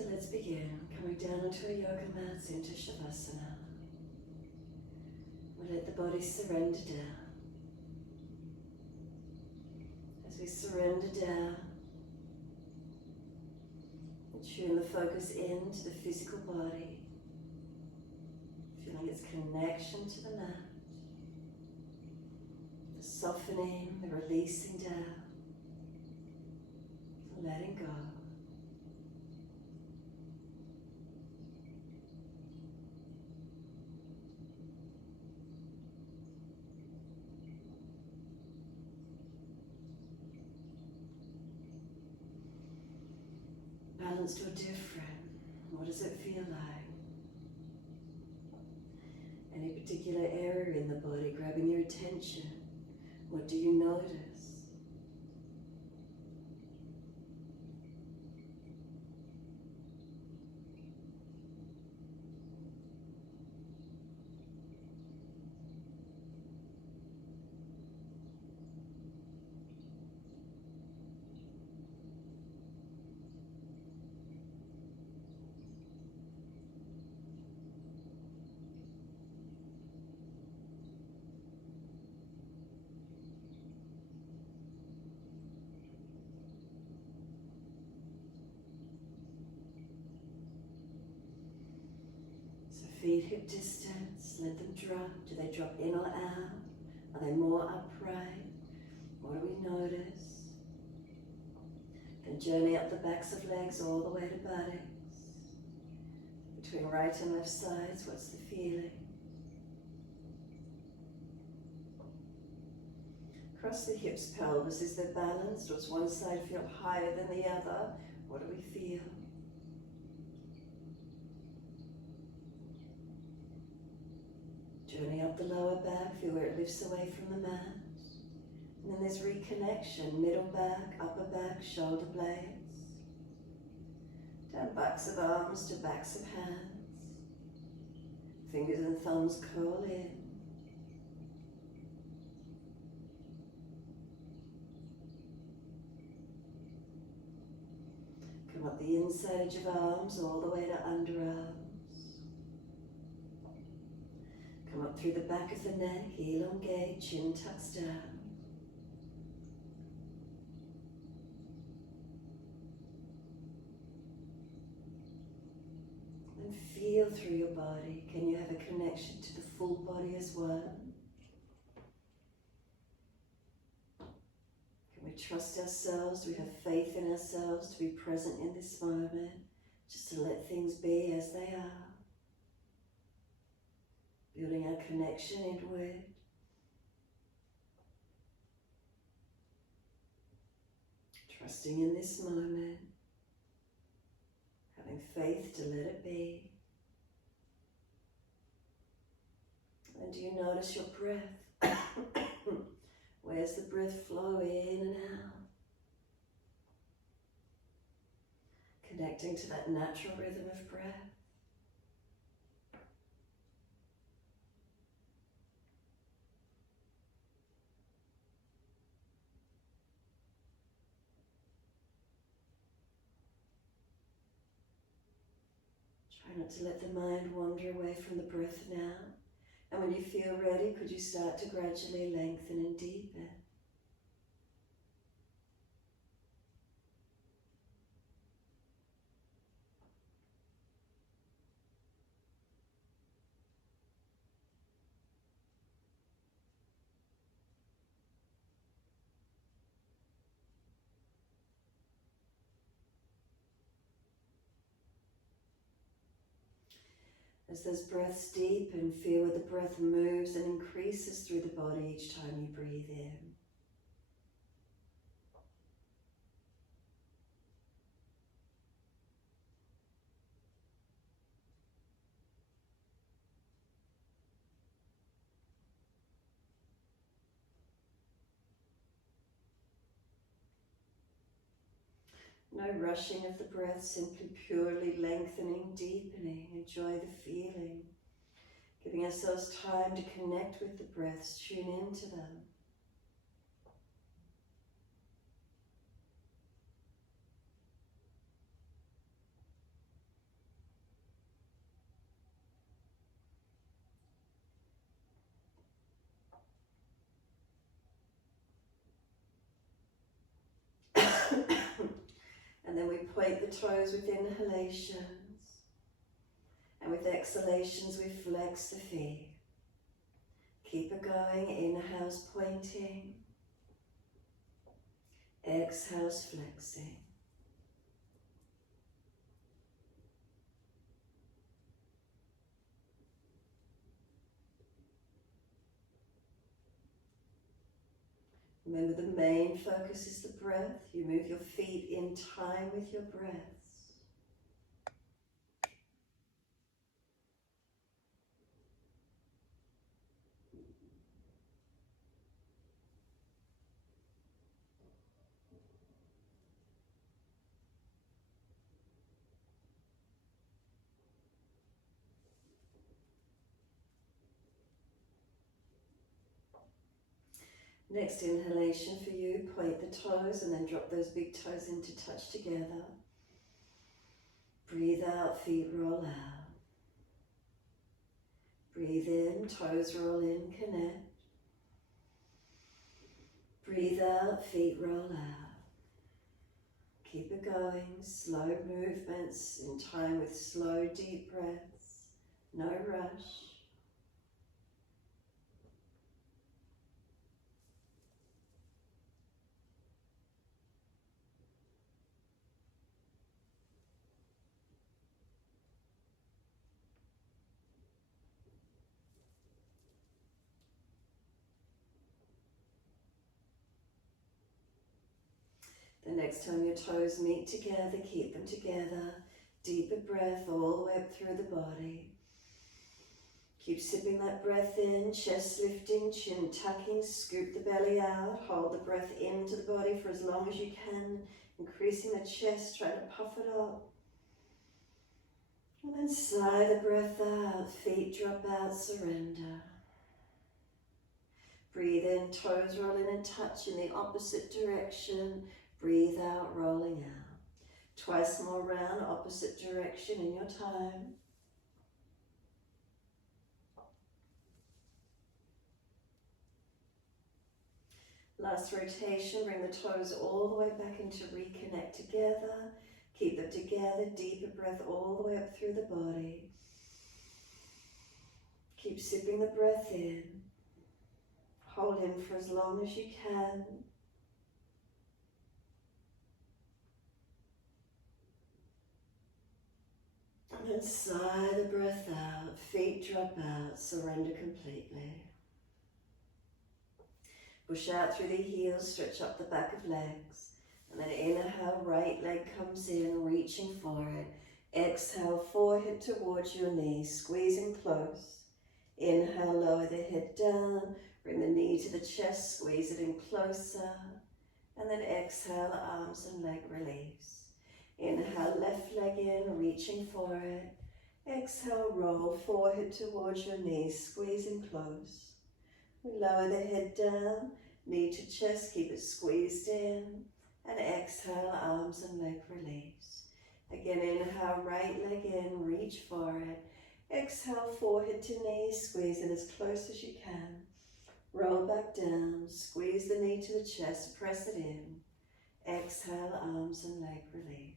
So let's begin, coming down onto our yoga mats into Shavasana. We let the body surrender down. As we surrender down, we tune the focus into the physical body, feeling its connection to the mat, the softening, the releasing down, the letting go. Balanced or different? What does it feel like? Any particular area in the body grabbing your attention? What do you notice? Feet hip distance, let them drop. Do they drop in or out? Are they more upright? What do we notice? Then journey up the backs of legs all the way to buttocks. Between right and left sides, what's the feeling? Across the hips, pelvis, is there balance? Does one side feel higher than the other? What do we feel? Journey up the lower back, feel where it lifts away from the mat. And then there's reconnection, middle back, upper back, shoulder blades. Down backs of arms to backs of hands. Fingers and thumbs curl in. Come up the inside edge of arms all the way to underarms. Come up through the back of the neck, elongate, chin tucks down. And feel through your body. Can you have a connection to the full body as one? Can we trust ourselves? Do we have faith in ourselves to be present in this moment? Just to let things be as they are. Building our connection inward. Trusting in this moment. Having faith to let it be. And do you notice your breath? Where's the breath flow in and out? Connecting to that natural rhythm of breath. Try not to let the mind wander away from the breath now. And when you feel ready, could you start to gradually lengthen and deepen? As those breaths deepen, feel where the breath moves and increases through the body each time you breathe in. No rushing of the breath, simply purely lengthening, deepening. Enjoy the feeling. Giving ourselves time to connect with the breaths, tune into them. then we point the toes with inhalations. And with exhalations, we flex the feet. Keep it going. Inhales pointing. Exhales flexing. Remember, the main focus is the breath. You move your feet in time with your breaths. Next inhalation for you, point the toes and then drop those big toes in to touch together. Breathe out, feet roll out. Breathe in, toes roll in, connect. Breathe out, feet roll out. Keep it going, slow movements in time with slow, deep breaths. No rush. The next time your toes meet together, keep them together. Deeper breath all the way up through the body. Keep sipping that breath in, chest lifting, chin tucking, scoop the belly out. Hold the breath into the body for as long as you can, increasing the chest, try to puff it up. And then sigh the breath out, feet drop out, surrender. Breathe in, toes roll in and touch in the opposite direction. Breathe out, rolling out. Twice more round, opposite direction in your time. Last rotation, bring the toes all the way back into reconnect together. Keep them together, deeper breath all the way up through the body. Keep sipping the breath in. Hold in for as long as you can. And then sigh the breath out, feet drop out, surrender completely. Push out through the heels, stretch up the back of legs. And then inhale, right leg comes in, reaching for it. Exhale, forehead towards your knee, squeezing close. Inhale, lower the head down, bring the knee to the chest, squeeze it in closer. And then exhale, arms and leg release. Inhale, left leg in, reaching for it. Exhale, roll forehead towards your knees, squeezing close. We lower the head down, knee to chest, keep it squeezed in. And exhale, arms and leg release. Again, inhale, right leg in, reach for it. Exhale, forehead to knee, squeeze it as close as you can. Roll back down, squeeze the knee to the chest, press it in. Exhale, arms and leg release.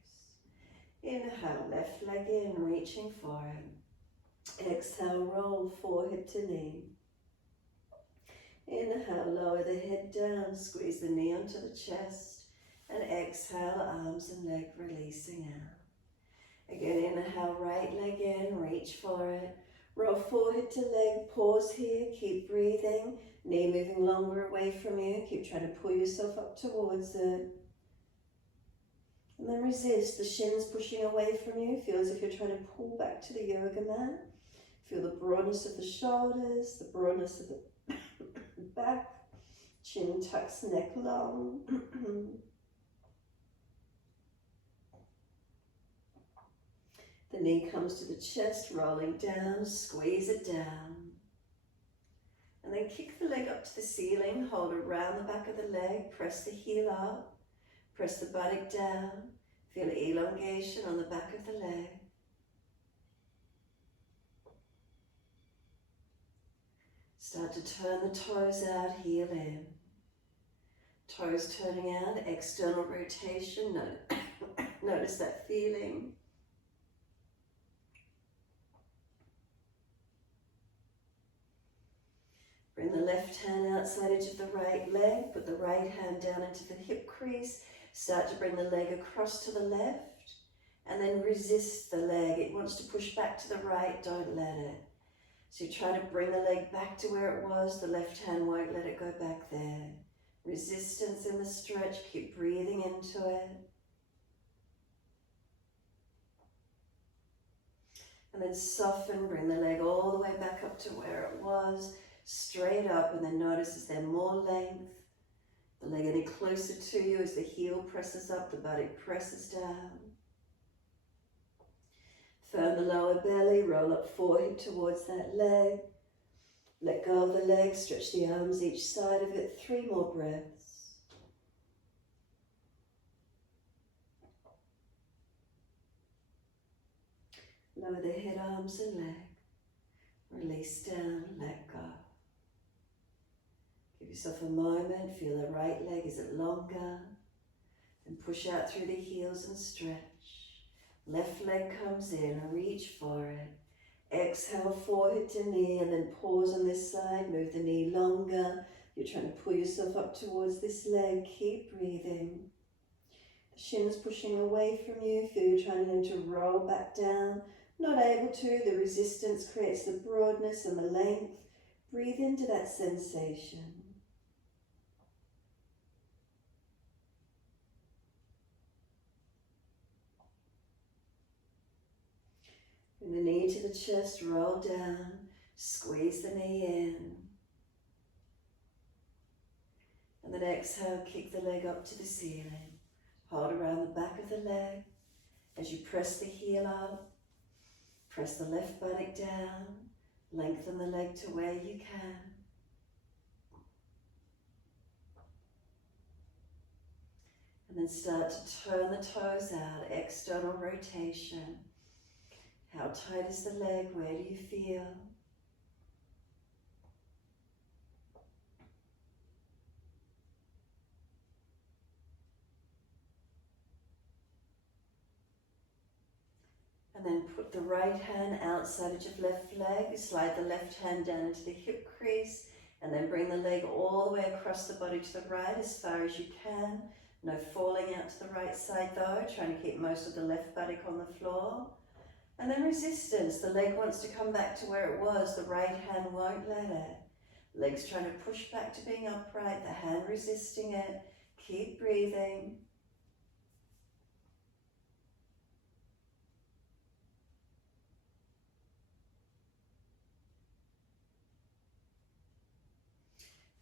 Inhale, left leg in, reaching for it. Exhale, roll forehead to knee. Inhale, lower the head down, squeeze the knee onto the chest. And exhale, arms and leg releasing out. Again, inhale, right leg in, reach for it. Roll forehead to leg, pause here, keep breathing. Knee moving longer away from you, keep trying to pull yourself up towards it. And then resist, the shins pushing away from you. Feel as if you're trying to pull back to the yoga mat. Feel the broadness of the shoulders, the broadness of the back. Chin tucks, neck long. The knee comes to the chest, rolling down, squeeze it down. And then kick the leg up to the ceiling, hold around the back of the leg, press the heel up. Press the buttock down, feel elongation on the back of the leg. Start to turn the toes out, heel in. Toes turning out, external rotation, Notice that feeling. Bring the left hand outside edge of the right leg. Put the right hand down into the hip crease. Start to bring the leg across to the left. And then resist the leg. It wants to push back to the right. Don't let it. So you try to bring the leg back to where it was. The left hand won't let it go back there. Resistance in the stretch. Keep breathing into it. And then soften. Bring the leg all the way back up to where it was. Straight up. And then notice is there more length. The leg any closer to you as the heel presses up. The buttock presses down. Firm the lower belly, roll up forehead towards that leg. Let go of the leg, stretch the arms each side of it. 3 more breaths. Lower the head, arms and leg. Release down, let go. Give yourself a moment, feel the right leg, is it longer? Then push out through the heels and stretch. Left leg comes in, reach for it. Exhale, forehead to knee, and then pause on this side. Move the knee longer. You're trying to pull yourself up towards this leg. Keep breathing. The shin's pushing away from you. Feel you're trying to roll back down. Not able to. The resistance creates the broadness and the length. Breathe into that sensation. Bring the knee to the chest, roll down, squeeze the knee in. And then exhale, kick the leg up to the ceiling. Hold around the back of the leg. As you press the heel up, press the left buttock down, lengthen the leg to where you can. And then start to turn the toes out, external rotation. How tight is the leg? Where do you feel? And then put the right hand outside edge of left leg. Slide the left hand down into the hip crease. And then bring the leg all the way across the body to the right as far as you can. No falling out to the right side though. Trying to keep most of the left buttock on the floor. And then resistance, the leg wants to come back to where it was, the right hand won't let it. Legs trying to push back to being upright, the hand resisting it. Keep breathing.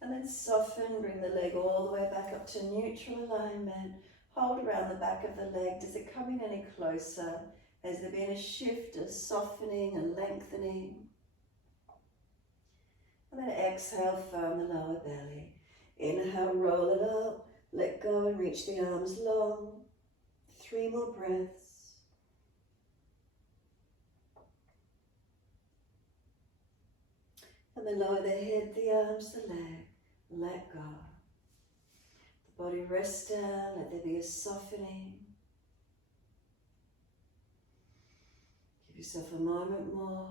And then soften, bring the leg all the way back up to neutral alignment. Hold around the back of the leg. Does it come in any closer? Has there been a shift, a softening, a lengthening? And then exhale, firm the lower belly. Inhale, roll it up, let go and reach the arms long. 3 more breaths. And then lower the head, the arms, the leg, let go. The body rests down, let there be a softening. Give yourself a moment more.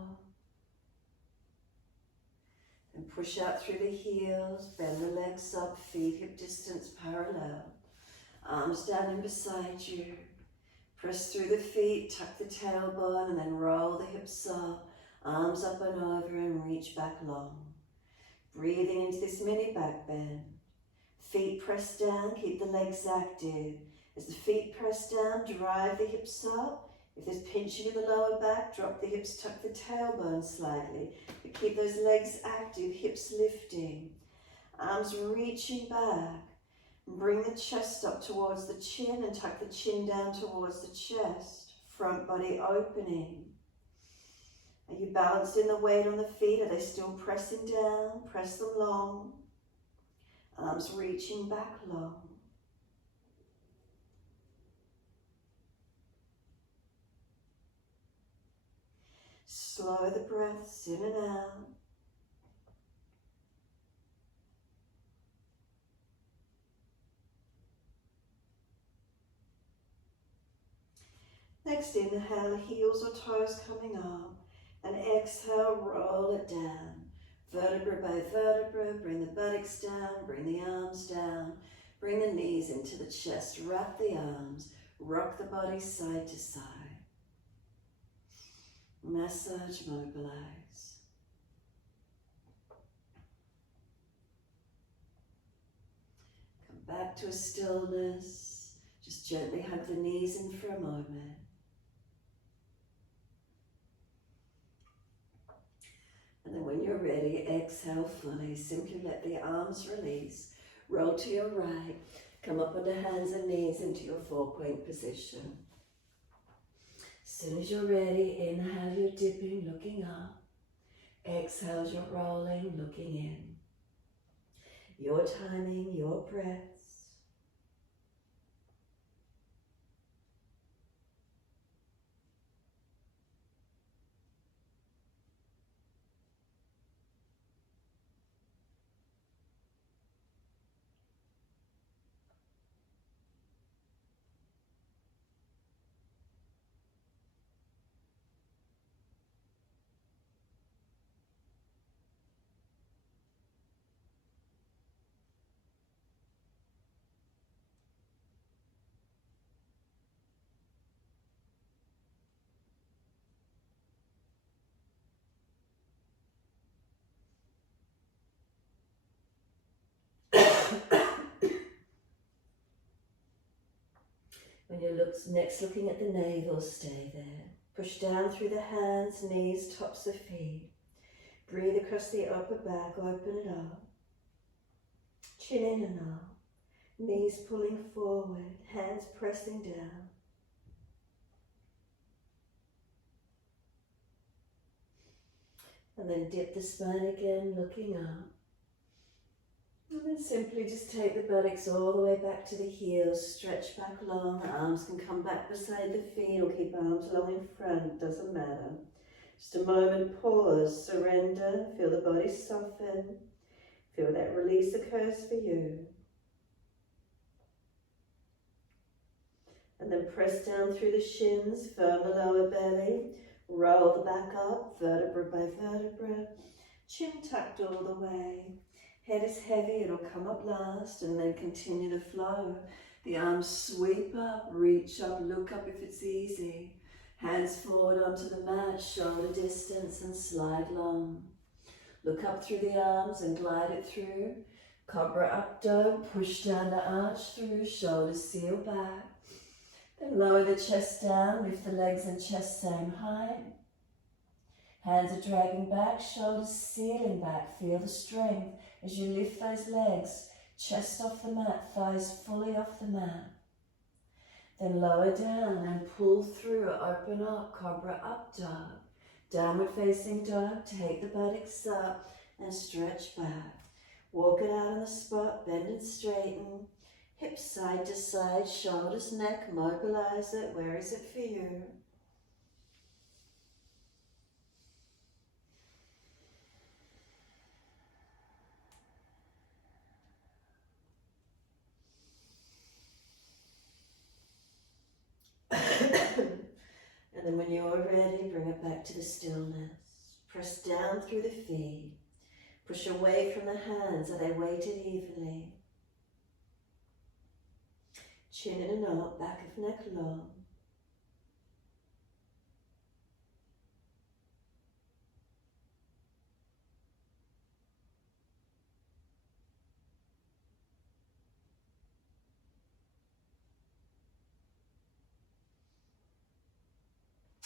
And push out through the heels, bend the legs up, feet hip distance parallel. Arms down and beside you. Press through the feet, tuck the tailbone, and then roll the hips up. Arms up and over and reach back long. Breathing into this mini back bend. Feet press down, keep the legs active. As the feet press down, drive the hips up. If there's pinching in the lower back, drop the hips, tuck the tailbone slightly. But keep those legs active, hips lifting. Arms reaching back. Bring the chest up towards the chin and tuck the chin down towards the chest. Front body opening. Are you balanced in the weight on the feet? Are they still pressing down? Press them long. Arms reaching back long. Slow the breaths in and out. Next inhale, heels or toes coming up. And exhale, roll it down. Vertebra by vertebra, bring the buttocks down, bring the arms down. Bring the knees into the chest, wrap the arms, rock the body side to side. Massage, mobilize. Come back to a stillness. Just gently hug the knees in for a moment. And then when you're ready, exhale fully. Simply let the arms release. Roll to your right. Come up onto hands and knees into your 4-point position. As soon as you're ready, inhale, you're dipping, looking up. Exhale, you're rolling, looking in. Your timing, your breaths. When you're next looking at the navel, stay there. Push down through the hands, knees, tops of feet. Breathe across the upper back, open it up. Chin in and up. Knees pulling forward, hands pressing down. And then dip the spine again, looking up. And then simply just take the buttocks all the way back to the heels, stretch back long, arms can come back beside the feet or keep arms long in front, doesn't matter. Just a moment, pause, surrender, feel the body soften, feel that release occurs for you. And then press down through the shins, firm the lower belly, roll the back up, vertebra by vertebra, chin tucked all the way. Head is heavy, it'll come up last and then continue to flow. The arms sweep up, reach up, look up if it's easy. Hands forward onto the mat, shoulder distance and slide long. Look up through the arms and glide it through. Cobra up dog, push down the arch through, shoulders seal back. Then lower the chest down, lift the legs and chest same height. Hands are dragging back, shoulders sealing back, feel the strength. As you lift those legs, chest off the mat, thighs fully off the mat. Then lower down and pull through, open up, cobra up dog. Downward facing dog, take the buttocks up and stretch back. Walk it out on the spot, bend and straighten. Hips side to side, shoulders, neck, mobilize it. Where is it for you? And then when you're ready, bring it back to the stillness. Press down through the feet. Push away from the hands. Are they weighted evenly? Chin in and up, back of neck long.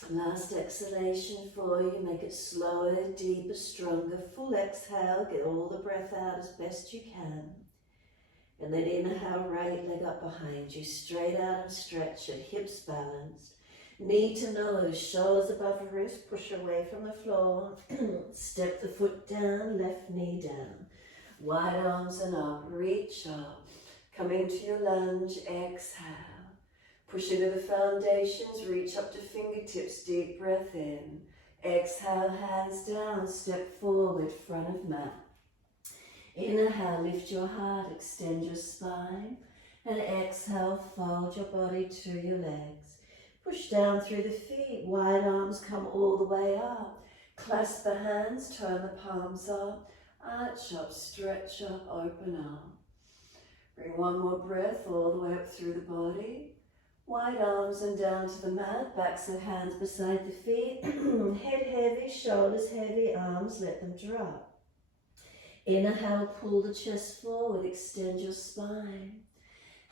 Last exhalation for you, make it slower, deeper, stronger. Full exhale, get all the breath out as best you can. And then inhale, right leg up behind you, straight out and stretch it, hips balanced. Knee to nose, shoulders above the wrist, push away from the floor. Step the foot down, left knee down. Wide arms and up, reach up. Come into your lunge, exhale. Push into the foundations, reach up to fingertips, deep breath in. Exhale, hands down, step forward, front of mat. Inhale, lift your heart, extend your spine. And exhale, fold your body to your legs. Push down through the feet, wide arms come all the way up. Clasp the hands, turn the palms up, arch up, stretch up, open up. Bring one more breath all the way up through the body. Wide arms and down to the mat, backs of hands beside the feet. Head heavy, shoulders heavy, arms let them drop. Inhale, pull the chest forward, extend your spine.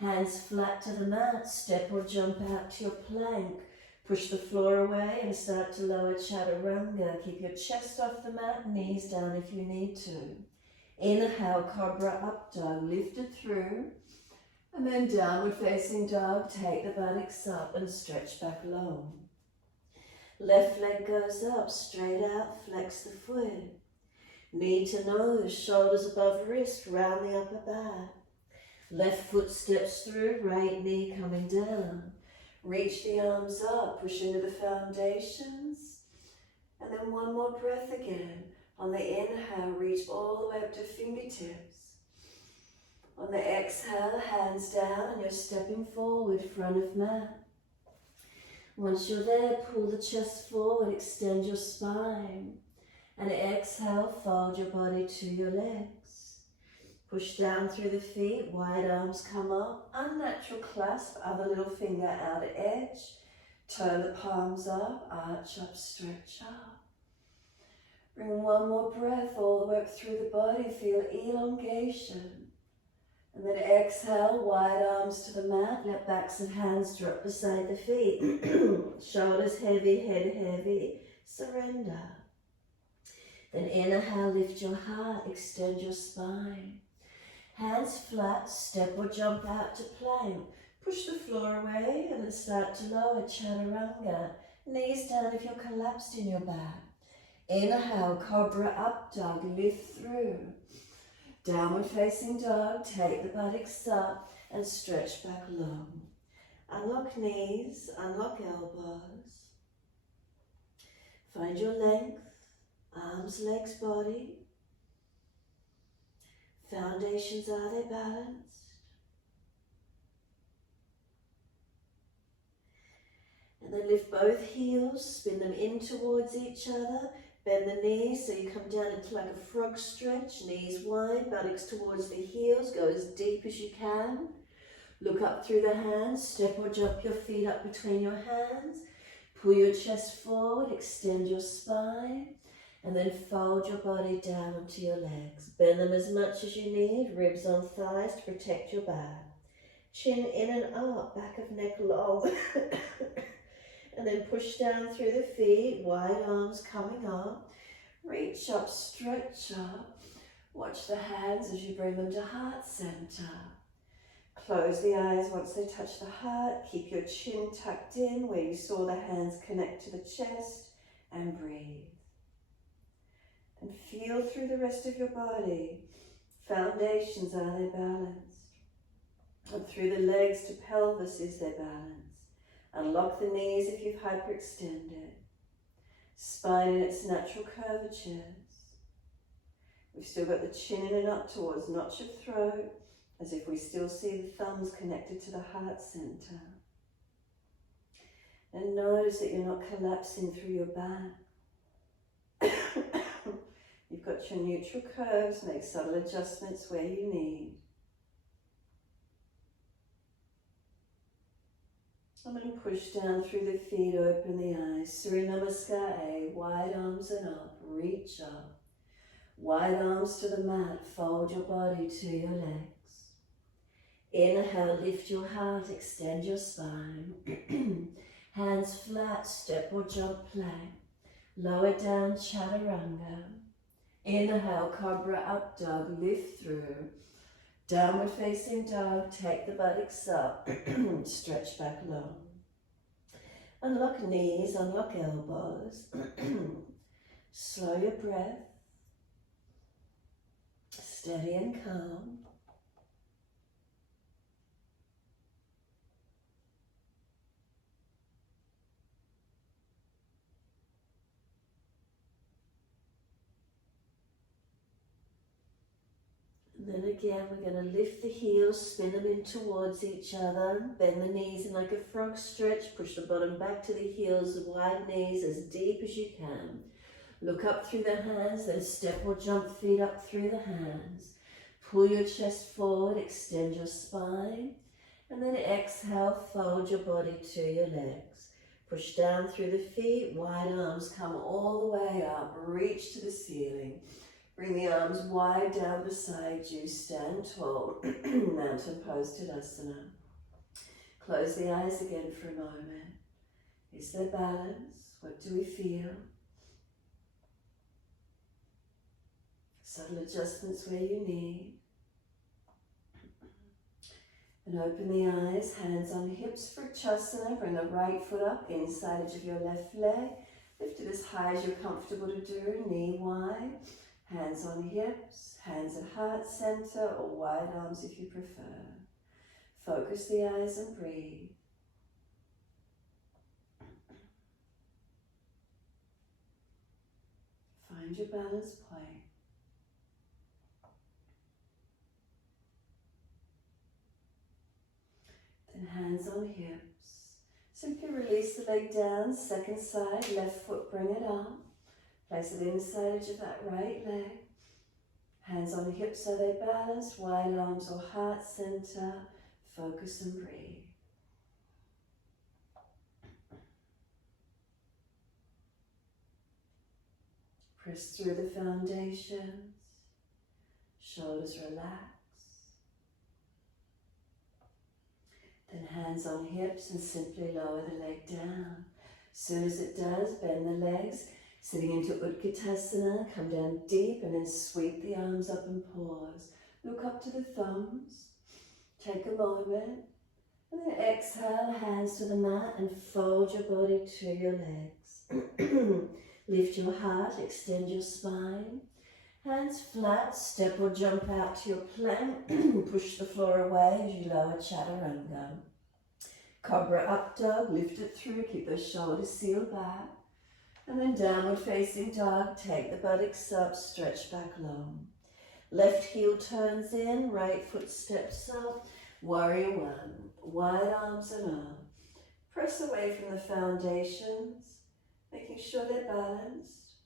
Hands flat to the mat, step or jump out to your plank. Push the floor away and start to lower chaturanga. Keep your chest off the mat, knees down if you need to. Inhale, cobra up dog, lift it through. And then downward facing dog, take the buttocks up and stretch back long. Left leg goes up, straight out, flex the foot. Knee to nose, shoulders above wrist, round the upper back. Left foot steps through, right knee coming down. Reach the arms up, push into the foundations. And then one more breath again. On the inhale, reach all the way up to fingertips. On the exhale, hands down and you're stepping forward, front of mat. Once you're there, pull the chest forward, extend your spine. And exhale, fold your body to your legs. Push down through the feet, wide arms come up. Unnatural clasp, other little finger outer edge. Turn the palms up, arch up, stretch up. Bring one more breath all the way up through the body, feel elongation. And then exhale, wide arms to the mat, let backs of hands drop beside the feet. Shoulders heavy, head heavy, surrender. Then inhale, lift your heart, extend your spine. Hands flat, step or jump out to plank. Push the floor away and then start to lower chaturanga. Knees down if you're collapsed in your back. Inhale, cobra up dog, lift through. Downward facing dog, take the buttocks up and stretch back long. Unlock knees, unlock elbows. Find your length, arms, legs, body. Foundations, are they balanced? And then lift both heels, spin them in towards each other. Bend the knees so you come down into like a frog stretch, knees wide, buttocks towards the heels, go as deep as you can. Look up through the hands, step or jump your feet up between your hands. Pull your chest forward, extend your spine, and then fold your body down onto your legs. Bend them as much as you need, ribs on thighs to protect your back. Chin in and up, back of neck long. And then push down through the feet, wide arms coming up. Reach up, stretch up. Watch the hands as you bring them to heart center. Close the eyes once they touch the heart. Keep your chin tucked in where you saw the hands connect to the chest, and breathe. And feel through the rest of your body. Foundations, are they balanced? And through the legs to pelvis, is there balance? Unlock the knees if you've hyperextended. Spine in its natural curvatures. We've still got the chin in and up towards notch of throat, as if we still see the thumbs connected to the heart center. And notice that you're not collapsing through your back. You've got your neutral curves, make subtle adjustments where you need. And then push down through the feet, open the eyes. Surya Namaskar A, wide arms and up, reach up. Wide arms to the mat, fold your body to your legs. Inhale, lift your heart, extend your spine. Hands flat, step or jump plank. Lower down, chaturanga. Inhale, cobra up dog, lift through. Downward facing dog, take the buttocks up, stretch back long. Unlock knees, unlock elbows. Slow your breath. Steady and calm. And then again, we're going to lift the heels, spin them in towards each other, bend the knees in like a frog stretch, push the bottom back to the heels, wide knees as deep as you can. Look up through the hands, then step or jump feet up through the hands. Pull your chest forward, extend your spine, and then exhale, fold your body to your legs. Push down through the feet, wide arms come all the way up, reach to the ceiling. Bring the arms wide down beside you, stand tall, mountain pose Tadasana. Close the eyes again for a moment. Is there balance? What do we feel? Subtle adjustments where you need. And open the eyes, hands on hips for Chasana. Bring the right foot up, inside edge of your left leg. Lift it as high as you're comfortable to do, knee wide. Hands on hips, hands at heart center, or wide arms if you prefer. Focus the eyes and breathe. Find your balance point. Then hands on hips. Simply release the leg down, second side, left foot, bring it up. Place it inside edge of that right leg. Hands on hips, are they balanced? Wide arms or heart center. Focus and breathe. Press through the foundations. Shoulders relax. Then hands on hips and simply lower the leg down. As soon as it does, bend the legs. Sitting into Utkatasana, come down deep and then sweep the arms up and pause. Look up to the thumbs. Take a moment. And then exhale, hands to the mat and fold your body to your legs. Lift your heart, extend your spine. Hands flat, step or jump out to your plank. Push the floor away as you lower Chaturanga. Cobra up dog, lift it through, keep those shoulders sealed back. And then downward facing dog, take the buttocks up, stretch back long. Left heel turns in, right foot steps up, warrior one. Wide arms and up. Press away from the foundations, making sure they're balanced.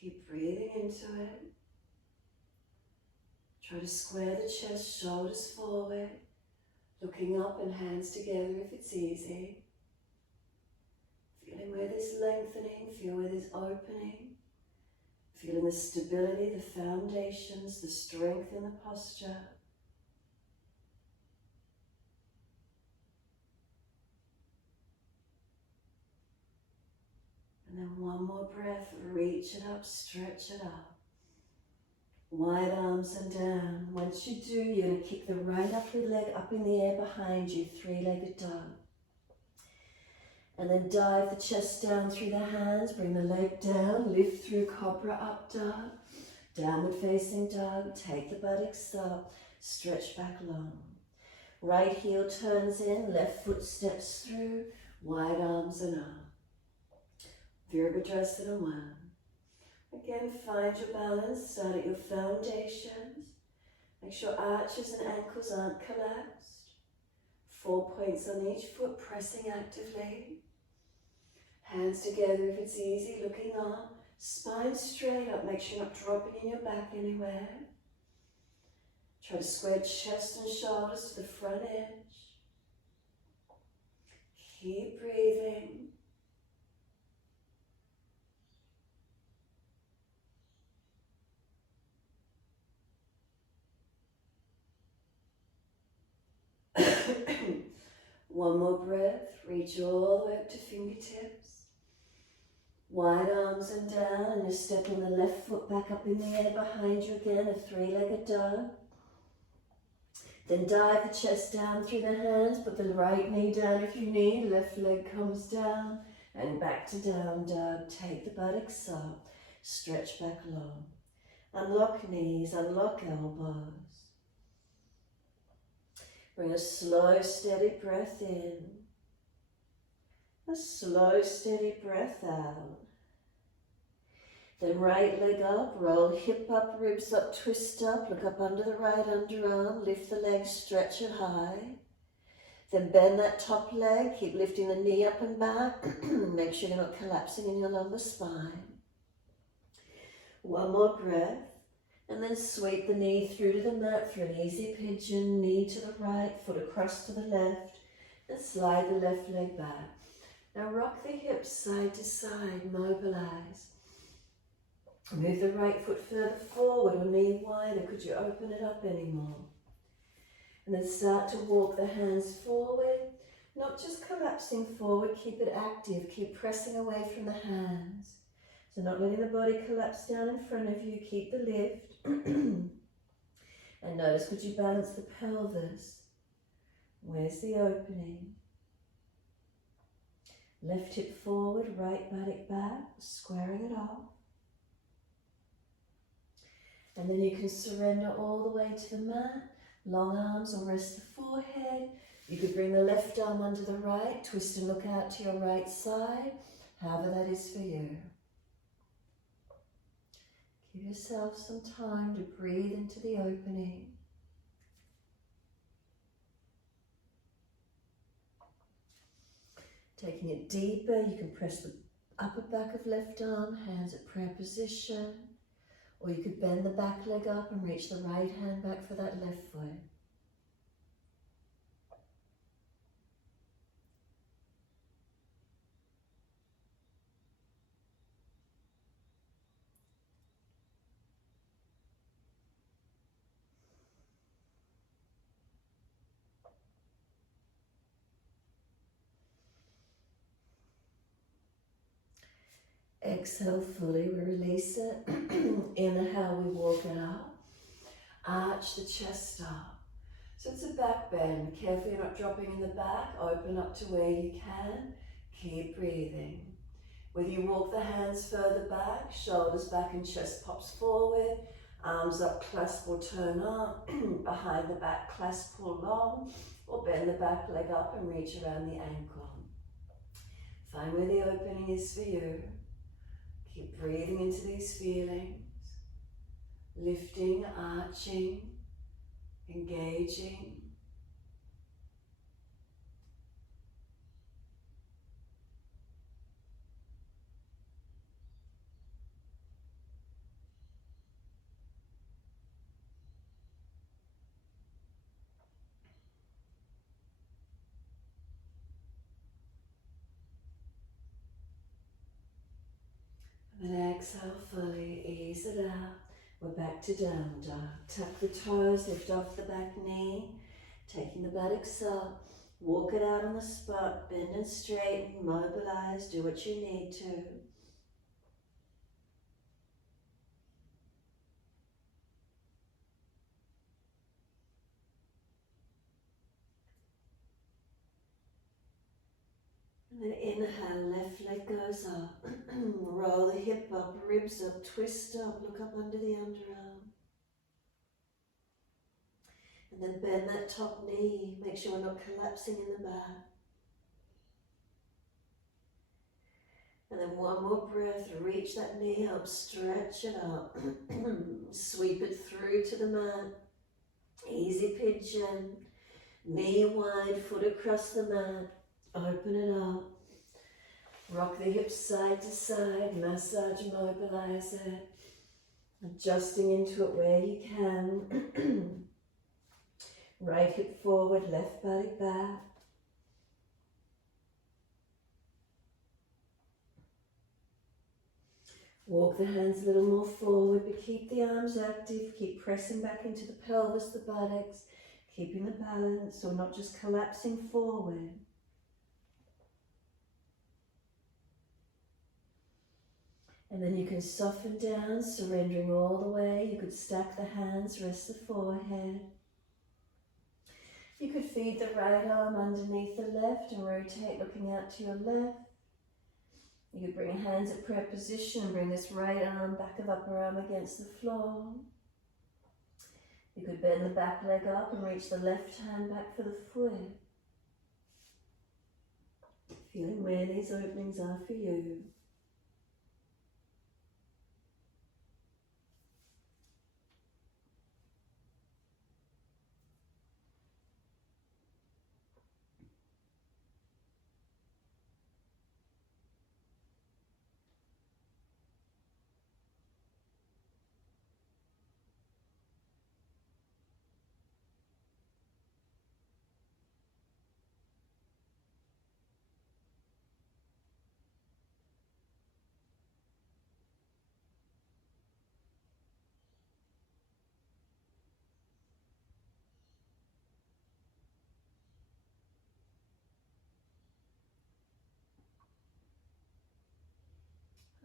Keep breathing into it. Try to square the chest, shoulders forward, looking up and hands together if it's easy. Feeling where there's lengthening, feel where there's opening. Feeling the stability, the foundations, the strength in the posture. And then one more breath, reach it up, stretch it up. Wide arms and down. Once you do, you're going to kick the right upper leg up in the air behind you, three-legged dog. And then dive the chest down through the hands, bring the leg down, lift through Cobra up dog, downward facing dog, take the buttocks up, stretch back long. Right heel turns in, left foot steps through, wide arms and up. Virabhadrasana 1. Again, find your balance, start at your foundations. Make sure arches and ankles aren't collapsed. 4 points on each foot, pressing actively. Hands together if it's easy, looking up. Spine straight up, make sure you're not dropping in your back anywhere. Try to square chest and shoulders to the front edge. Keep breathing. One more breath, reach all the way up to fingertips. Wide arms and down, and you're stepping the left foot back up in the air behind you again, a three-legged dog. Then dive the chest down through the hands, put the right knee down if you need, left leg comes down, and back to down dog. Take the buttocks up, stretch back long. Unlock knees, unlock elbows. Bring a slow, steady breath in. A slow, steady breath out. Then right leg up, roll hip up, ribs up, twist up, look up under the right underarm, lift the leg, stretch it high. Then bend that top leg, keep lifting the knee up and back. Make sure you're not collapsing in your lumbar spine. One more breath. And then sweep the knee through to the mat for an easy pigeon, knee to the right, foot across to the left, and slide the left leg back. Now rock the hips side to side, mobilize. Move the right foot further forward or knee wider. Could you open it up anymore? And then start to walk the hands forward, not just collapsing forward, keep it active, keep pressing away from the hands. So not letting the body collapse down in front of you, keep the lift. And notice, could you balance the pelvis? Where's the opening? Left hip forward, right buttock back, squaring it off. And then you can surrender all the way to the mat. Long arms or rest the forehead. You could bring the left arm under the right, twist and look out to your right side, however that is for you. Give yourself some time to breathe into the opening. Taking it deeper, you can press the upper back of left arm, hands at prayer position, or you could bend the back leg up and reach the right hand back for that left foot. Exhale fully, we release it. Inhale, we walk it up. Arch the chest up. So it's a back bend. Careful you're not dropping in the back. Open up to where you can. Keep breathing. Whether you walk the hands further back, shoulders back and chest pops forward, arms up, clasp or turn up, behind the back, clasp, pull long, or bend the back leg up and reach around the ankle. Find where the opening is for you. Keep breathing into these feelings, lifting, arching, engaging. And then exhale fully, ease it out. We're back to down dog. Tuck the toes, lift off the back knee, taking the buttocks up. Walk it out on the spot, bend and straighten, mobilize, do what you need to. And then inhale, left leg goes up. Roll the hip up, ribs up, twist up, look up under the underarm. And then bend that top knee, make sure we're not collapsing in the back. And then one more breath, reach that knee up, stretch it up. Sweep it through to the mat. Easy pigeon. Knee wide, foot across the mat. Open it up. Rock the hips side to side, massage, mobilize it. Adjusting into it where you can. Right hip forward, left body back. Walk the hands a little more forward, but keep the arms active. Keep pressing back into the pelvis, the buttocks, keeping the balance, so not just collapsing forward. And then you can soften down, surrendering all the way. You could stack the hands, rest the forehead. You could feed the right arm underneath the left and rotate looking out to your left. You could bring hands at prayer position and bring this right arm, back of upper arm against the floor. You could bend the back leg up and reach the left hand back for the foot. Feeling where these openings are for you.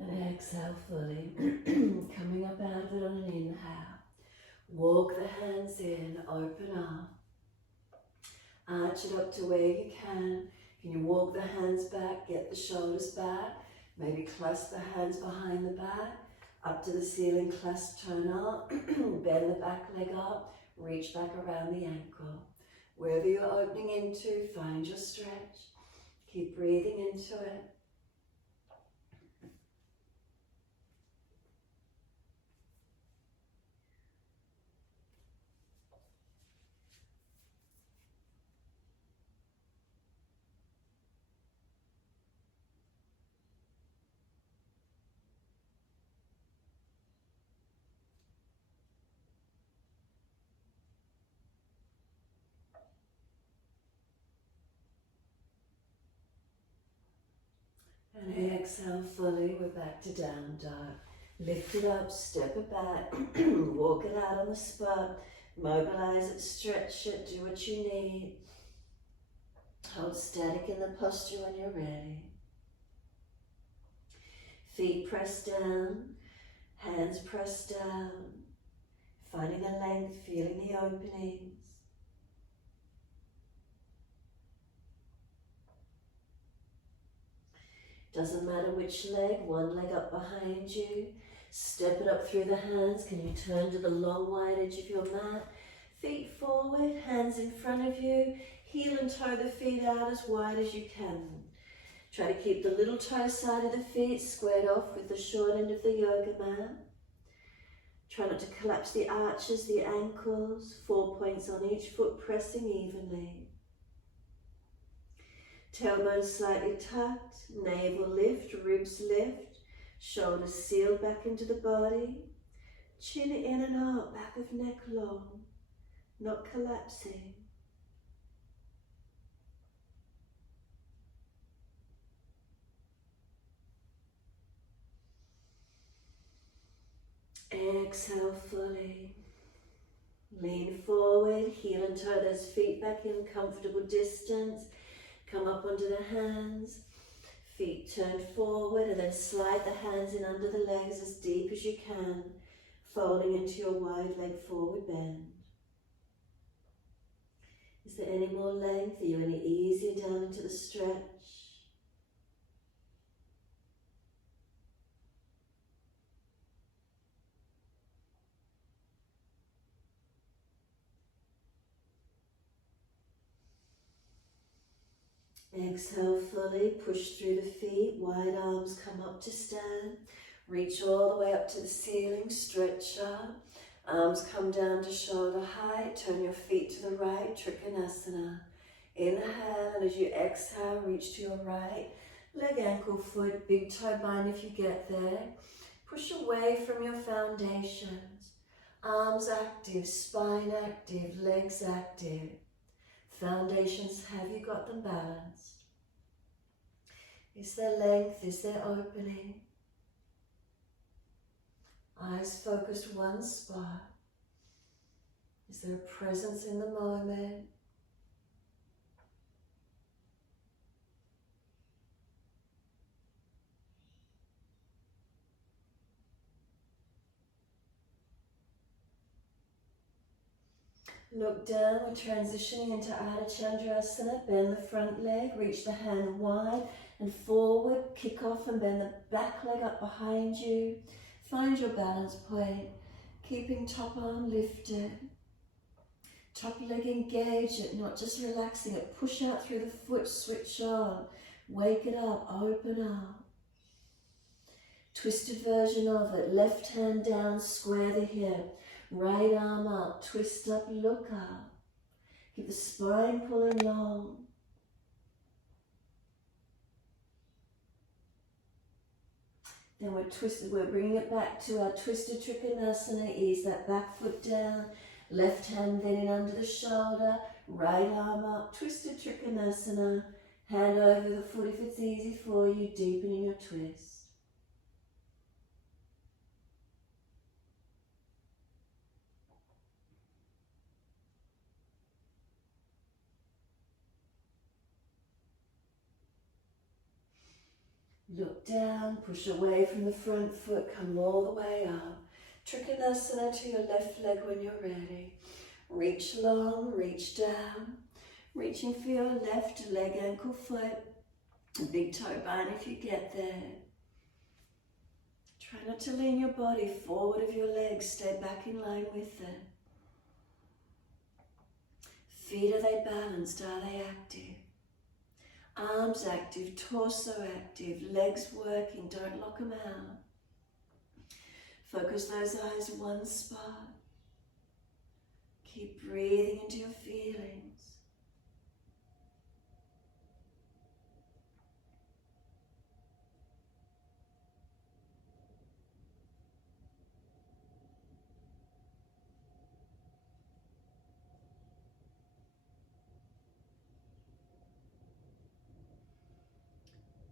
And exhale fully, coming up out of it on an inhale. Walk the hands in, open up. Arch it up to where you can. Can you walk the hands back, get the shoulders back? Maybe clasp the hands behind the back. Up to the ceiling, clasp, turn up. Bend the back leg up, reach back around the ankle. Wherever you're opening into, find your stretch. Keep breathing into it. And exhale fully, we're back to down dog. Lift it up, step it back, walk it out on the spot, mobilize it, stretch it, do what you need. Hold static in the posture when you're ready. Feet pressed down, hands pressed down, finding the length, feeling the openings. Doesn't matter which leg, one leg up behind you. Step it up through the hands. Can you turn to the long wide edge of your mat? Feet forward, hands in front of you. Heel and toe the feet out as wide as you can. Try to keep the little toe side of the feet squared off with the short end of the yoga mat. Try not to collapse the arches, the ankles. 4 points on each foot, pressing evenly. Tailbone slightly tucked, navel lift, ribs lift, shoulders sealed back into the body, chin in and out, back of neck long, not collapsing. Exhale fully. Lean forward, heel and toe those feet back in comfortable distance. Come up onto the hands, feet turned forward, and then slide the hands in under the legs as deep as you can, folding into your wide leg forward bend. Is there any more length? Are you any easier down into the stretch? Exhale fully, push through the feet, wide arms come up to stand. Reach all the way up to the ceiling, stretch up. Arms come down to shoulder height, turn your feet to the right, Trikonasana. Inhale, and as you exhale, reach to your right. Leg, ankle, foot, big toe bind if you get there. Push away from your foundations. Arms active, spine active, legs active. Foundations, have you got them balanced? Is there length? Is there opening? Eyes focused one spot. Is there a presence in the moment? Look down, we're transitioning into Ardha Chandrasana. Bend the front leg, reach the hand wide and forward. Kick off and bend the back leg up behind you. Find your balance point, keeping top arm lifted. Top leg engage it, not just relaxing it. Push out through the foot, switch on. Wake it up, open up. Twisted version of it. Left hand down, square the hip. Right arm up, twist up, look up. Keep the spine pulling long. Then we're bringing it back to our twisted Trikonasana. Ease that back foot down. Left hand then in under the shoulder. Right arm up, twisted Trikonasana. Hand over the foot if it's easy for you, deepening your twist. Look down, push away from the front foot, come all the way up. Trikonasana to your left leg when you're ready. Reach long, reach down. Reaching for your left leg, ankle, foot. A big toe bone if you get there. Try not to lean your body forward of your legs, stay back in line with them. Feet, are they balanced? Are they active? Arms active, torso active, legs working, don't lock them out. Focus those eyes one spot. Keep breathing into your feelings.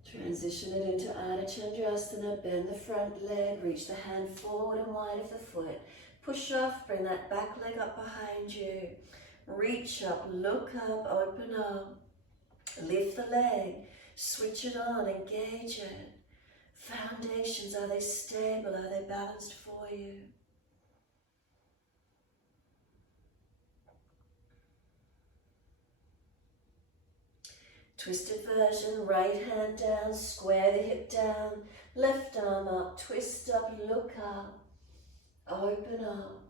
Transition it into Ardha Chandrasana, bend the front leg, reach the hand forward and wide of the foot. Push off, bring that back leg up behind you. Reach up, look up, open up. Lift the leg, switch it on, engage it. Foundations, are they stable? Are they balanced for you? Twisted version, right hand down, square the hip down, left arm up, twist up, look up, open up.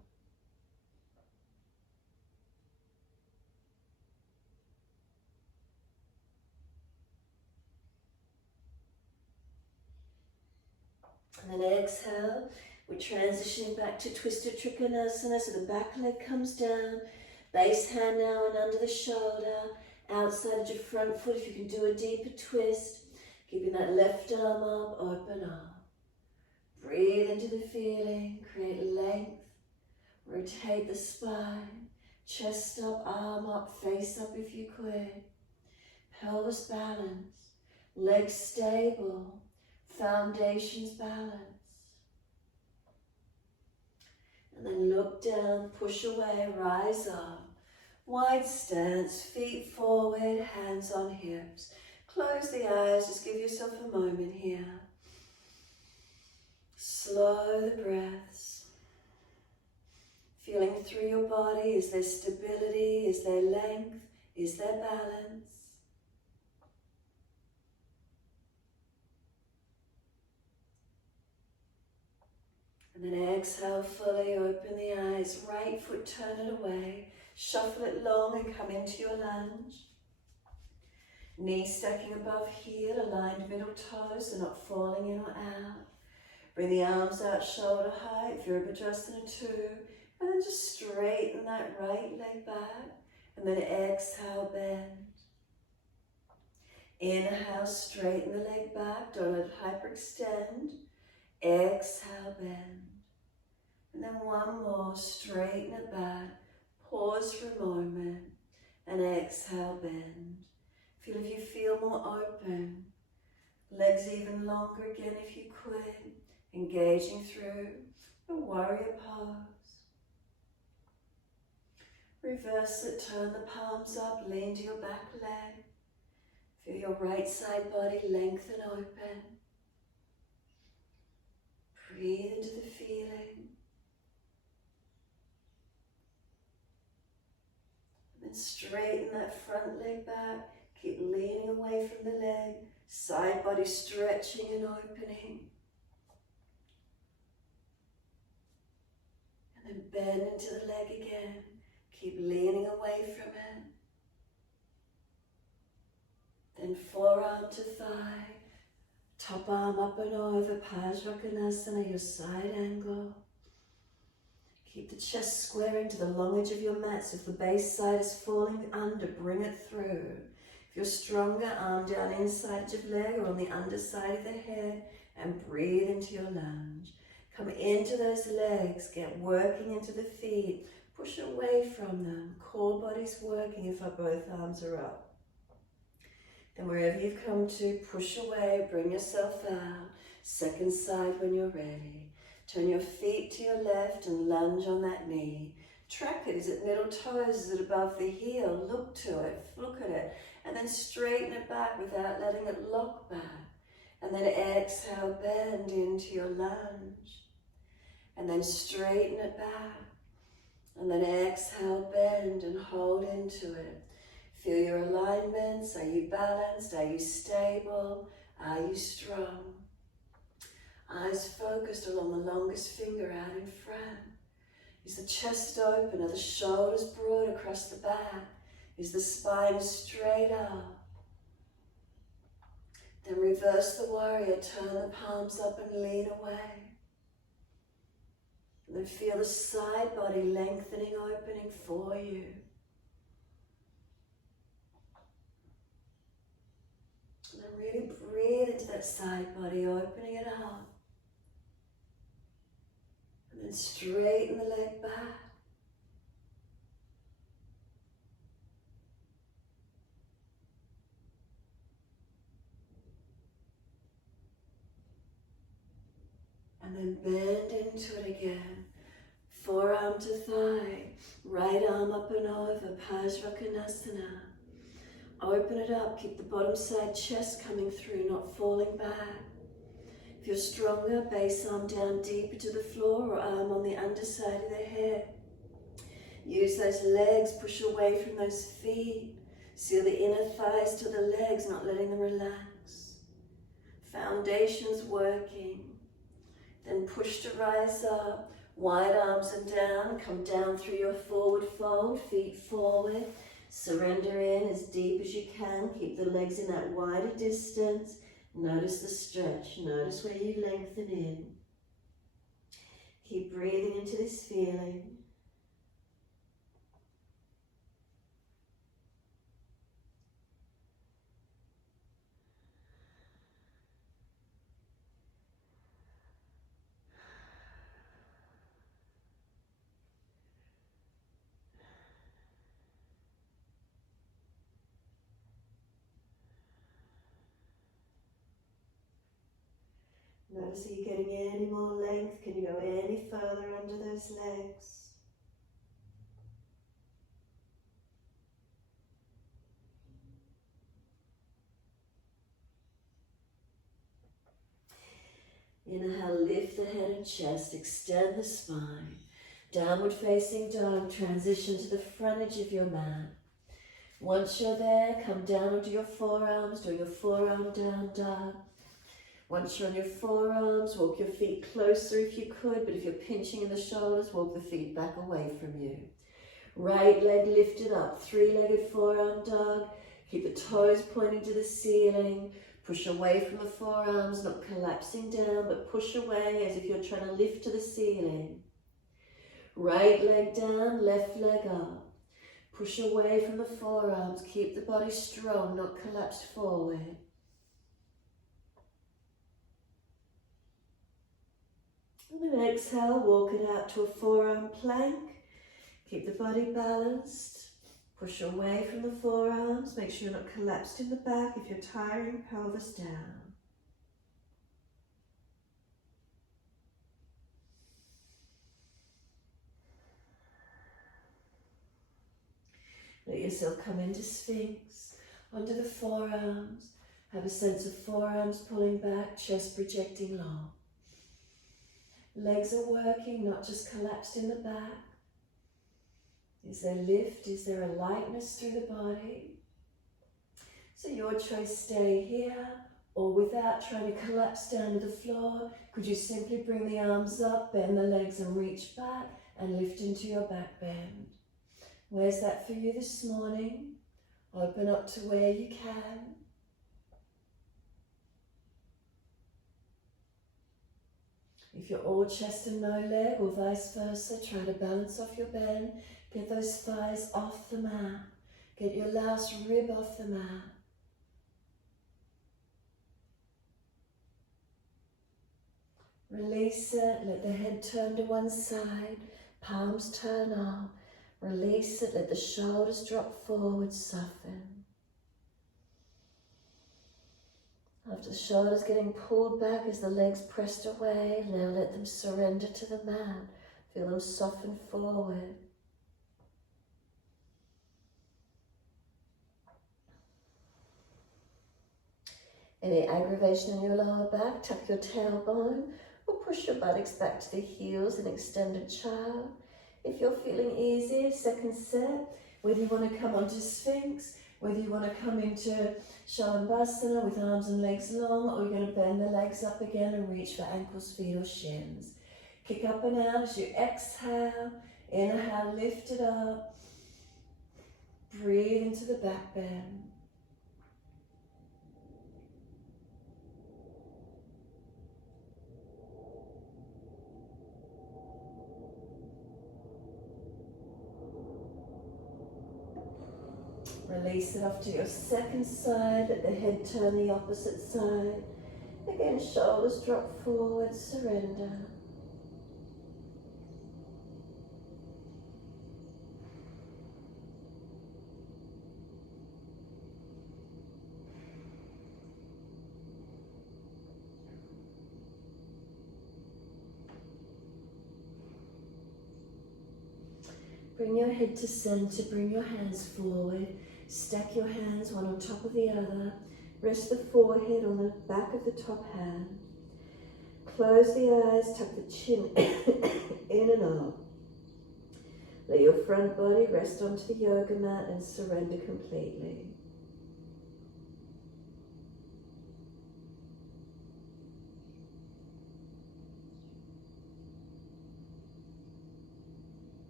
And then exhale, we transition back to twisted Trikonasana, so the back leg comes down, base hand now and under the shoulder, outside of your front foot if you can do a deeper twist, keeping that left arm up, open up. Breathe into the feeling, create length, rotate the spine, chest up, arm up, face up if you could. Pelvis balanced, legs stable, foundations balanced. And then look down, push away, rise up. Wide stance, feet forward, hands on hips. Close the eyes, just give yourself a moment here. Slow the breaths. Feeling through your body, is there stability, is there length, is there balance? And then exhale fully, open the eyes, right foot turn it away. Shuffle it long and come into your lunge. Knees stacking above heel, aligned middle toes, so not falling in or out. Bring the arms out shoulder height, Virabhadrasana 2. And then just straighten that right leg back. And then exhale, bend. Inhale, straighten the leg back, don't let it hyperextend. Exhale, bend. And then one more, straighten it back. Pause for a moment and exhale, bend. Feel if you feel more open. Legs even longer again if you could. Engaging through a warrior pose. Reverse it, turn the palms up, lean to your back leg. Feel your right side body lengthen open. Breathe into the feeling. And straighten that front leg back. Keep leaning away from the leg. Side body stretching and opening. And then bend into the leg again. Keep leaning away from it. Then forearm to thigh. Top arm up and over. Parsvakonasana, your side angle. Keep the chest square into the long edge of your mat, so if the base side is falling under, bring it through. If you're stronger, arm down inside edge of leg or on the underside of the head, and breathe into your lunge. Come into those legs, get working into the feet, push away from them, core body's working if our both arms are up. Then wherever you've come to, push away, bring yourself out, second side when you're ready. Turn your feet to your left and lunge on that knee. Track it. Is it middle toes? Is it above the heel? Look to it. Look at it. And then straighten it back without letting it lock back. And then exhale, bend into your lunge. And then straighten it back. And then exhale, bend and hold into it. Feel your alignments. Are you balanced? Are you stable? Are you strong? Eyes focused along the longest finger out in front. Is the chest open? Are the shoulders broad across the back? Is the spine straight up? Then reverse the warrior, turn the palms up and lean away. And then feel the side body lengthening, opening for you. And then really breathe into that side body, opening it up. And then straighten the leg back. And then bend into it again. Forearm to thigh, right arm up and over, Parsvakonasana. Open it up, keep the bottom side chest coming through, not falling back. If you're stronger, base arm down deeper to the floor or arm on the underside of the head. Use those legs, push away from those feet. Seal the inner thighs to the legs, not letting them relax. Foundation's working. Then push to rise up, wide arms and down, come down through your forward fold, feet forward. Surrender in as deep as you can, keep the legs in that wider distance. Notice the stretch, notice where you lengthen in. Keep breathing into this feeling. Notice, are you getting any more length? Can you go any further under those legs? Inhale, lift the head and chest, extend the spine. Downward facing dog, transition to the front edge of your mat. Once you're there, come down onto your forearms, doing a forearm down dog. Once you're on your forearms, walk your feet closer if you could, but if you're pinching in the shoulders, walk the feet back away from you. Right leg lifted up, three-legged forearm dog. Keep the toes pointing to the ceiling. Push away from the forearms, not collapsing down, but push away as if you're trying to lift to the ceiling. Right leg down, left leg up. Push away from the forearms, keep the body strong, not collapsed forward. And then exhale, walk it out to a forearm plank. Keep the body balanced. Push away from the forearms. Make sure you're not collapsed in the back. If you're tiring, pelvis down. Let yourself come into Sphinx. Onto the forearms. Have a sense of forearms pulling back, chest projecting long. Legs are working, not just collapsed in the back. Is there lift? Is there a lightness through the body? So your choice, stay here, or without trying to collapse down to the floor, could you simply bring the arms up, bend the legs and reach back and lift into your back bend? Where's that for you this morning? Open up to where you can. If you're all chest and no leg, or vice versa, try to balance off your bend. Get those thighs off the mat. Get your last rib off the mat. Release it. Let the head turn to one side. Palms turn up. Release it. Let the shoulders drop forward. Soften. After the shoulders getting pulled back as the legs pressed away, now let them surrender to the mat. Feel them soften forward. Any aggravation in your lower back, tuck your tailbone or push your buttocks back to the heels in extended child. If you're feeling easy, second set, whether you want to come onto Sphinx, whether you want to come into Shalabhasana with arms and legs long, or you're going to bend the legs up again and reach for ankles, feet or shins. Kick up and out as you exhale. Inhale, lift it up. Breathe into the back bend. Release it off to your second side. Let the head turn the opposite side. Again, shoulders drop forward, surrender. Bring your head to center, bring your hands forward. Stack your hands one on top of the other. Rest the forehead on the back of the top hand. Close the eyes, tuck the chin in and up. Let your front body rest onto the yoga mat and surrender completely.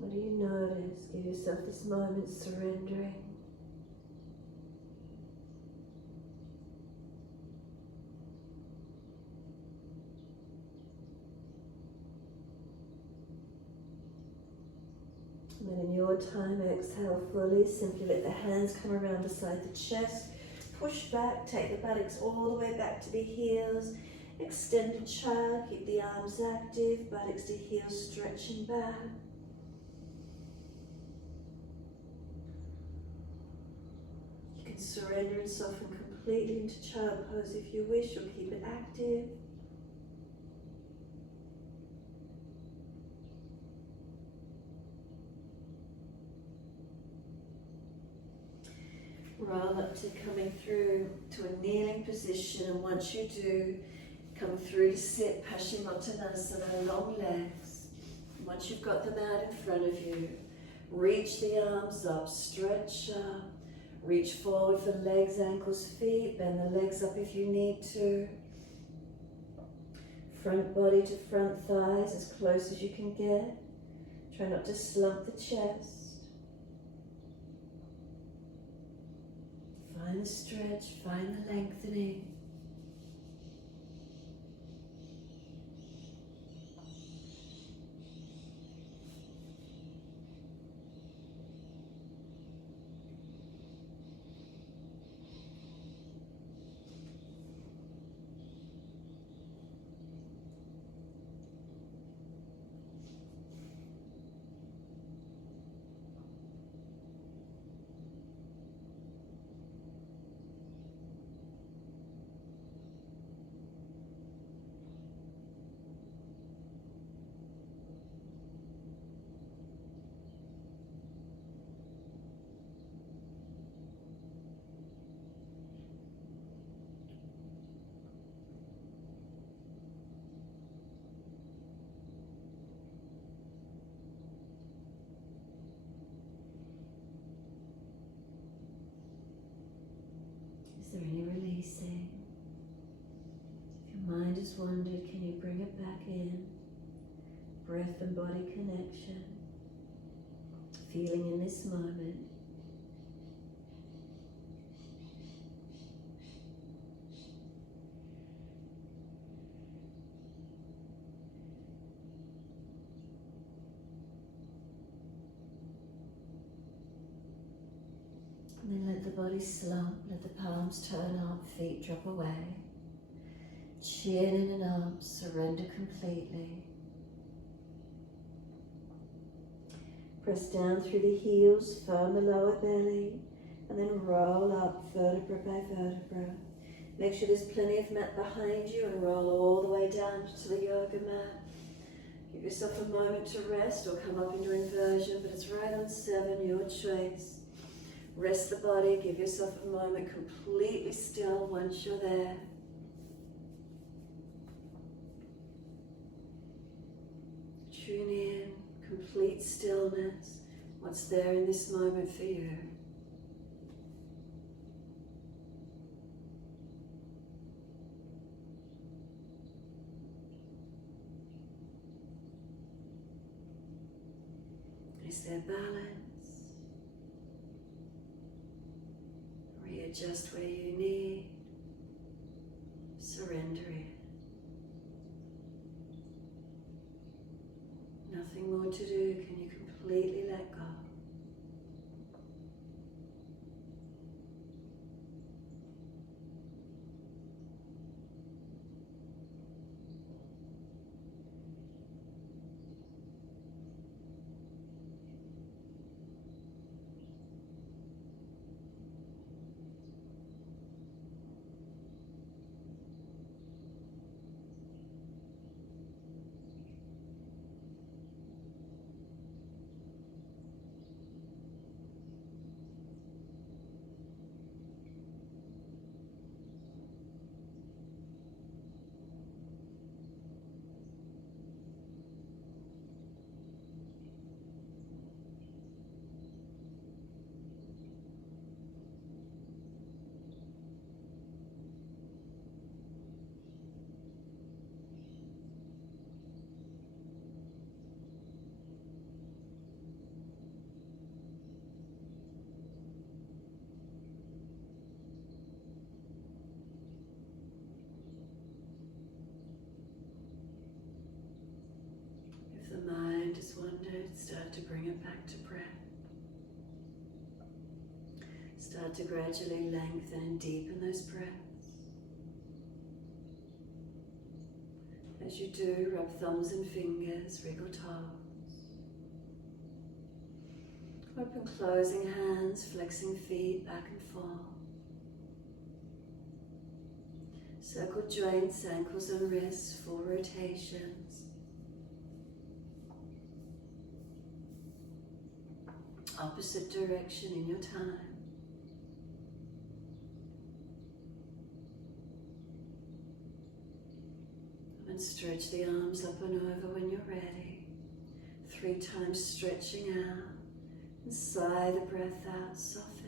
What do you notice? Give yourself this moment surrendering. And then in your time, exhale fully. Simply let the hands come around beside the chest. Push back, take the buttocks all the way back to the heels. Extended child, keep the arms active, buttocks to heels stretching back. You can surrender and soften completely into child pose if you wish, or keep it active. Roll up to coming through to a kneeling position, and once you do, come through to sit, Paschimottanasana, long legs. Once you've got them out in front of you, reach the arms up, stretch up, reach forward for legs, ankles, feet, bend the legs up if you need to. Front body to front thighs as close as you can get. Try not to slump the chest. Find the stretch, find the lengthening. Is there any releasing? If your mind has wandered, can you bring it back in? Breath and body connection. Feeling in this moment. And then let the body slump, let the palms turn up, feet drop away. Chin in and up, surrender completely. Press down through the heels, firm the lower belly, and then roll up vertebra by vertebra. Make sure there's plenty of mat behind you and roll all the way down to the yoga mat. Give yourself a moment to rest or come up into inversion, but it's right on 7, your choice. Rest the body, give yourself a moment completely still once you're there. Tune in, complete stillness. What's there in this moment for you? Is there balance? Readjust where you need. Surrender it. Nothing more to do. Can you completely let go? If the mind has wandered, start to bring it back to breath. Start to gradually lengthen and deepen those breaths. As you do, rub thumbs and fingers, wriggle toes. Open closing hands, flexing feet back and forth. Circle joints, ankles and wrists, full rotations. Opposite direction in your time. And stretch the arms up and over when you're ready. 3 times stretching out. And sigh the breath out, softening.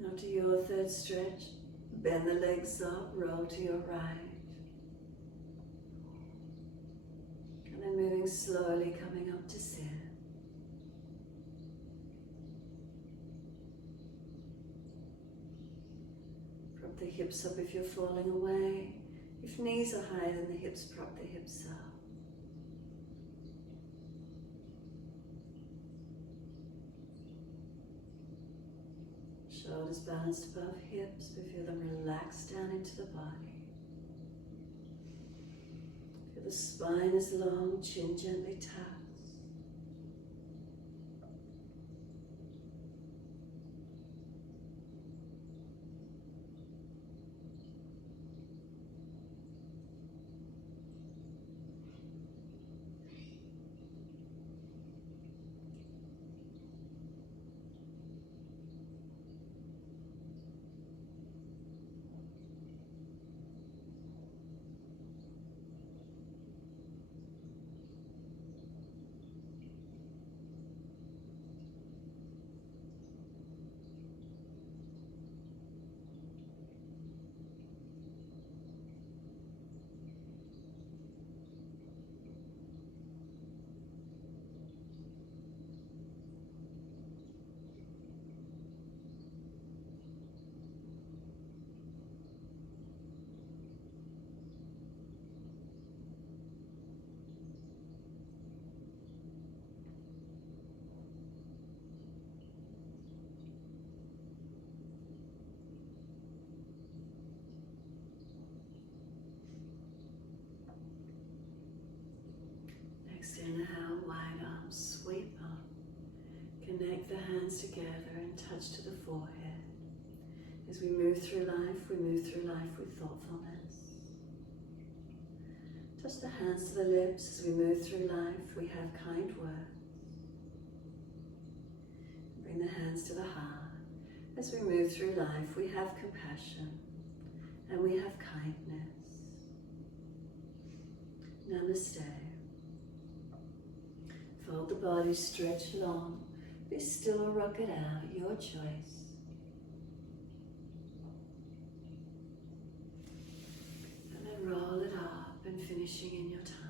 Now to your third stretch, bend the legs up, roll to your right. And then moving slowly, coming up to sit. Prop the hips up if you're falling away. If knees are higher than the hips, prop the hips up. Shoulders balanced above hips, but feel them relax down into the body. Feel the spine is long, chin gently tucked. Connect the hands together and touch to the forehead. As we move through life with thoughtfulness. Touch the hands to the lips. As we move through life, we have kind words. Bring the hands to the heart. As we move through life, we have compassion and we have kindness. Namaste. Fold the body, stretch long. Be still or rock it out, your choice. And then roll it up and finishing in your time.